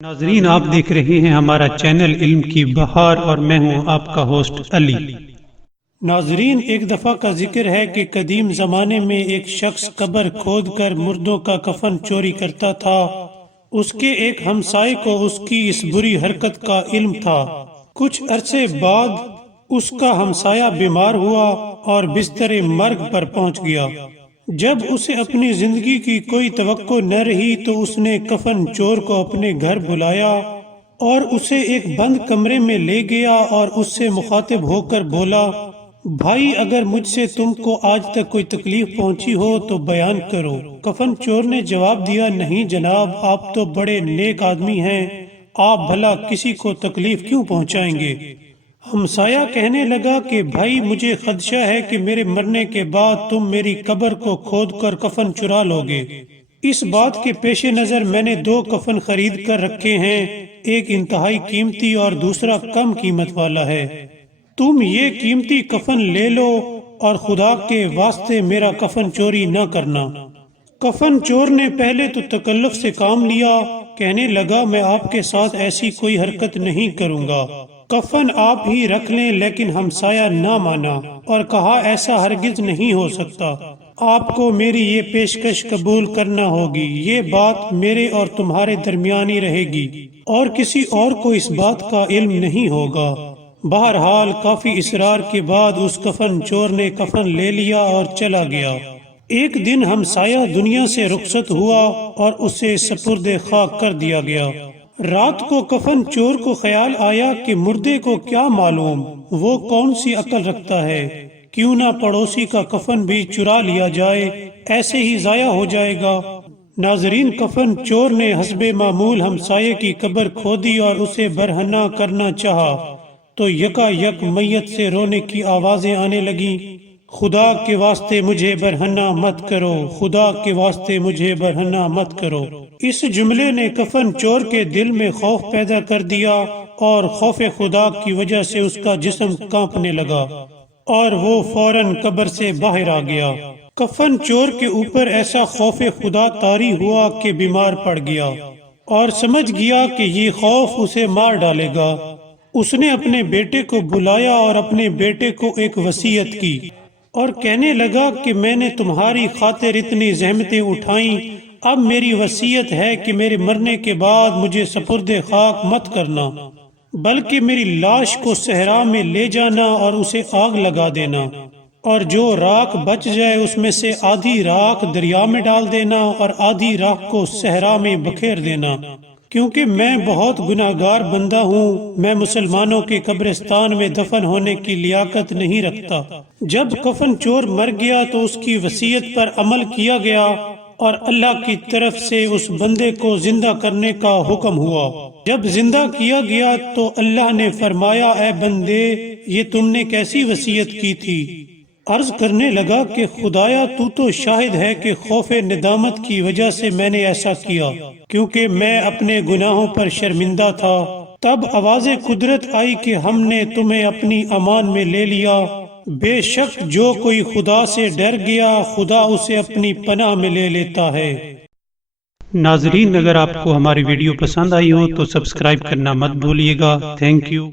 ناظرین، آپ دیکھ رہے ہیں ہمارا چینل علم کی بہار اور میں ہوں آپ کا ہوسٹ علی۔ ناظرین، ایک دفعہ کا ذکر ہے کہ قدیم زمانے میں ایک شخص قبر کھود کر مردوں کا کفن چوری کرتا تھا۔ اس کے ایک ہمسائے کو اس کی اس بری حرکت کا علم تھا۔ کچھ عرصے بعد اس کا ہمسایہ بیمار ہوا اور بستر مرگ پر پہنچ گیا۔ جب اسے اپنی زندگی کی کوئی توقع نہ رہی تو اس نے کفن چور کو اپنے گھر بلایا اور اسے ایک بند کمرے میں لے گیا اور اس سے مخاطب ہو کر بولا، بھائی، اگر مجھ سے تم کو آج تک کوئی تکلیف پہنچی ہو تو بیان کرو۔ کفن چور نے جواب دیا، نہیں جناب، آپ تو بڑے نیک آدمی ہیں، آپ بھلا کسی کو تکلیف کیوں پہنچائیں گے؟ ہمسایہ کہنے لگا کہ بھائی، مجھے خدشہ ہے کہ میرے مرنے کے بعد تم میری قبر کو کھود کر کفن چرا لو گے۔ اس بات کے پیش نظر میں نے 2 کفن خرید کر رکھے ہیں، ایک انتہائی قیمتی اور دوسرا کم قیمت والا ہے۔ تم یہ قیمتی کفن لے لو اور خدا کے واسطے میرا کفن چوری نہ کرنا۔ کفن چور نے پہلے تو تکلف سے کام لیا، کہنے لگا، میں آپ کے ساتھ ایسی کوئی حرکت نہیں کروں گا، کفن آپ ہی رکھ لیں۔ لیکن ہمسایہ نہ مانا اور کہا، ایسا ہرگز نہیں ہو سکتا، آپ کو میری یہ پیشکش قبول کرنا ہوگی، یہ بات میرے اور تمہارے درمیان ہی رہے گی اور کسی اور کو اس بات کا علم نہیں ہوگا۔ بہرحال کافی اصرار کے بعد اس کفن چور نے کفن لے لیا اور چلا گیا۔ ایک دن ہمسایہ دنیا سے رخصت ہوا اور اسے سپرد خاک کر دیا گیا۔ رات کو کفن چور کو خیال آیا کہ مردے کو کیا معلوم وہ کون سی عقل رکھتا ہے، کیوں نہ پڑوسی کا کفن بھی چرا لیا جائے، ایسے ہی ضائع ہو جائے گا۔ ناظرین، کفن چور نے حسب معمول ہمسائے کی قبر کھودی اور اسے برہنہ کرنا چاہا تو یکا یک میت سے رونے کی آوازیں آنے لگیں، خدا کے واسطے مجھے برہنہ مت کرو، خدا کے واسطے مجھے برہنہ مت کرو۔ اس جملے نے کفن چور کے دل میں خوف پیدا کر دیا اور خوف خدا کی وجہ سے اس کا جسم کانپنے لگا اور وہ فوراً قبر سے باہر آ گیا۔ کفن چور کے اوپر ایسا خوف خدا طاری ہوا کہ بیمار پڑ گیا اور سمجھ گیا کہ یہ خوف اسے مار ڈالے گا۔ اس نے اپنے بیٹے کو بلایا اور اپنے بیٹے کو ایک وصیت کی اور کہنے لگا کہ میں نے تمہاری خاطر اتنی زحمتیں اٹھائیں، اب میری وصیت ہے کہ میرے مرنے کے بعد مجھے سپرد خاک مت کرنا، بلکہ میری لاش کو صحرا میں لے جانا اور اسے آگ لگا دینا، اور جو راکھ بچ جائے اس میں سے آدھی راکھ دریا میں ڈال دینا اور آدھی راکھ کو صحرا میں بکھیر دینا، کیونکہ میں بہت گناہگار بندہ ہوں، میں مسلمانوں کے قبرستان میں دفن ہونے کی لیاقت نہیں رکھتا۔ جب کفن چور مر گیا تو اس کی وصیت پر عمل کیا گیا اور اللہ کی طرف سے اس بندے کو زندہ کرنے کا حکم ہوا۔ جب زندہ کیا گیا تو اللہ نے فرمایا، اے بندے، یہ تم نے کیسی وصیت کی تھی؟ عرض کرنے لگا کہ خدایا، تو شاہد ہے کہ خوف ندامت کی وجہ سے میں نے ایسا کیا، کیونکہ میں اپنے گناہوں پر شرمندہ تھا۔ تب آواز قدرت آئی کہ ہم نے تمہیں اپنی امان میں لے لیا، بے شک جو کوئی خدا سے ڈر گیا خدا اسے اپنی پناہ میں لے لیتا ہے۔ ناظرین، اگر آپ کو ہماری ویڈیو پسند آئی ہو تو سبسکرائب کرنا مت بھولیے گا۔ Thank you.